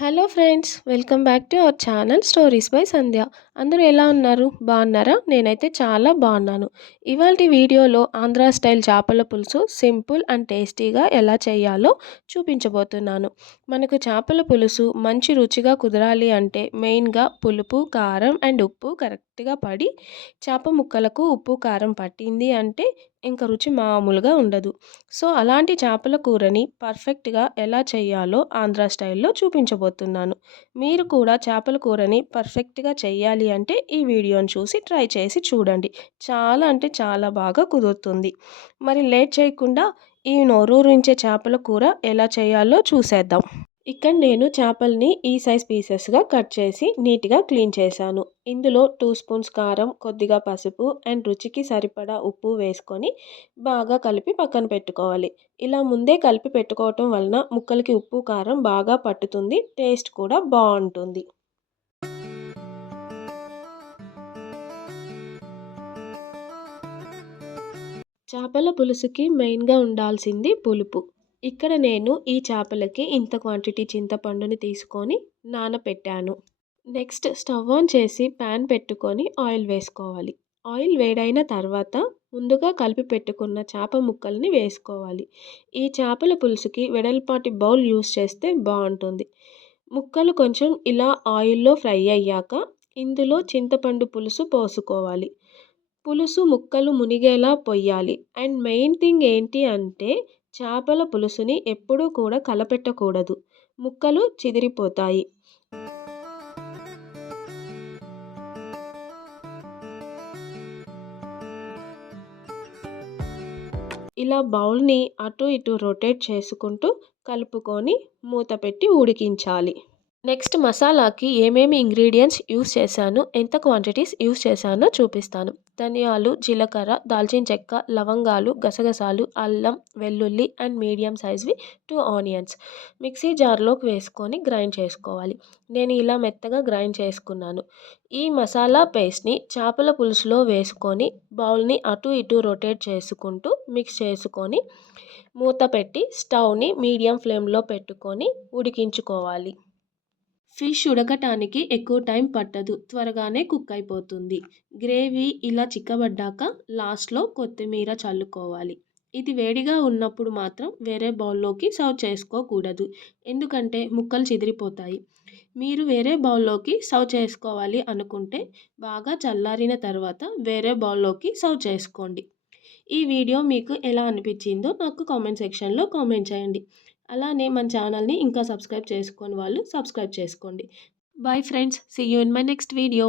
Hello friends welcome back to our channel stories by Sandhya. అందరూ ఎలా ఉన్నారు? బాగున్నారా? నేనైతే చాలా బాగున్నాను. ఇవాళ వీడియోలో ఆంధ్ర స్టైల్ చేపల పులుసు సింపుల్ అండ్ టేస్టీగా ఎలా చేయాలో చూపించబోతున్నాను. మనకు చేపల పులుసు మంచి రుచిగా కుదరాలి అంటే మెయిన్గా పులుపు కారం అండ్ ఉప్పు కరెక్ట్గా పడి చేప ముక్కలకు ఉప్పు కారం పట్టింది అంటే ఇంకా రుచి మామూలుగా ఉండదు. సో అలాంటి చేపల కూరని పర్ఫెక్ట్గా ఎలా చేయాలో ఆంధ్ర స్టైల్లో చూపించబోతున్నాను. మీరు కూడా చేపల కూరని పర్ఫెక్ట్గా చేయాలి అంటే ఈ వీడియోని చూసి ట్రై చేసి చూడండి. చాలా అంటే చాలా బాగా కుదురుతుంది. మరి లేట్ చేయకుండా ఈ నోరూరించే చేపల కూర ఎలా చేయాలో చూసేద్దాం. ఇక్కడ నేను చేపల్ని ఈ సైజ్ పీసెస్గా కట్ చేసి నీట్గా క్లీన్ చేశాను. ఇందులో టూ స్పూన్స్ కారం కొద్దిగా పసుపు అండ్ రుచికి సరిపడా ఉప్పు వేసుకొని బాగా కలిపి పక్కన పెట్టుకోవాలి. ఇలా ముందే కలిపి పెట్టుకోవటం వలన ముక్కలకి ఉప్పు కారం బాగా పట్టుతుంది టేస్ట్ కూడా బాగుంటుంది. చేపల పులుసుకి మెయిన్గా ఉండాల్సింది పులుపు. ఇక్కడ నేను ఈ చేపలకి ఇంత క్వాంటిటీ చింతపండుని తీసుకొని నానపెట్టాను. నెక్స్ట్ స్టవ్ ఆన్ చేసి ప్యాన్ పెట్టుకొని ఆయిల్ వేసుకోవాలి. ఆయిల్ వేడైన తర్వాత ముందుగా కలిపి పెట్టుకున్న చేప ముక్కల్ని వేసుకోవాలి. ఈ చేపల పులుసుకి వెడల్పాటి బౌల్ యూస్ చేస్తే బాగుంటుంది. ముక్కలు కొంచెం ఇలా ఆయిల్లో ఫ్రై అయ్యాక ఇందులో చింతపండు పులుసు పోసుకోవాలి. పులుసు ముక్కలు మునిగేలా పొయ్యాలి. అండ్ మెయిన్ థింగ్ ఏంటి అంటే చేపల పులుసుని ఎప్పుడూ కూడా కలపెట్టకూడదు. ముక్కలు చిదిరిపోతాయి. ఇలా బౌల్ని అటు ఇటు రొటేట్ చేసుకుంటూ కలుపుకొని మూత పెట్టి ఉడికించాలి. నెక్స్ట్ మసాలాకి ఏమేమి ఇంగ్రీడియంట్స్ యూస్ చేశాను ఎంత క్వాంటిటీస్ యూస్ చేశానో చూపిస్తాను. ధనియాలు జీలకర్ర దాల్చిన చెక్క లవంగాలు గసగసాలు అల్లం వెల్లుల్లి అండ్ మీడియం సైజ్వి టూ ఆనియన్స్ మిక్సీ జార్లోకి వేసుకొని గ్రైండ్ చేసుకోవాలి. నేను ఇలా మెత్తగా గ్రైండ్ చేసుకున్నాను. ఈ మసాలా పేస్ట్ని చేపల పులుసులో వేసుకొని బౌల్ని అటు ఇటు రొటేట్ చేసుకుంటూ మిక్స్ చేసుకొని మూత పెట్టి స్టవ్ని మీడియం ఫ్లేమ్లో పెట్టుకొని ఉడికించుకోవాలి. ఫిష్ ఉడకటానికి ఎక్కువ టైం పట్టదు త్వరగానే కుక్ అయిపోతుంది. గ్రేవీ ఇలా చిక్కబడ్డాక లాస్ట్లో కొత్తిమీర చల్లుకోవాలి. ఇది వేడిగా ఉన్నప్పుడు మాత్రం వేరే బౌల్లోకి సర్వ్ చేసుకోకూడదు ఎందుకంటే ముక్కలు చెదిరిపోతాయి. మీరు వేరే బౌల్లోకి సర్వ్ చేసుకోవాలి అనుకుంటే బాగా చల్లారిన తర్వాత వేరే బౌల్లోకి సర్వ్ చేసుకోండి. ఈ వీడియో మీకు ఎలా అనిపించిందో నాకు కామెంట్ సెక్షన్లో కామెంట్ చేయండి. అలానే మన ఛానల్ని ఇంకా సబ్స్క్రైబ్ చేసుకొని వాళ్ళు సబ్స్క్రైబ్ చేసుకోండి. Bye friends see you in my next video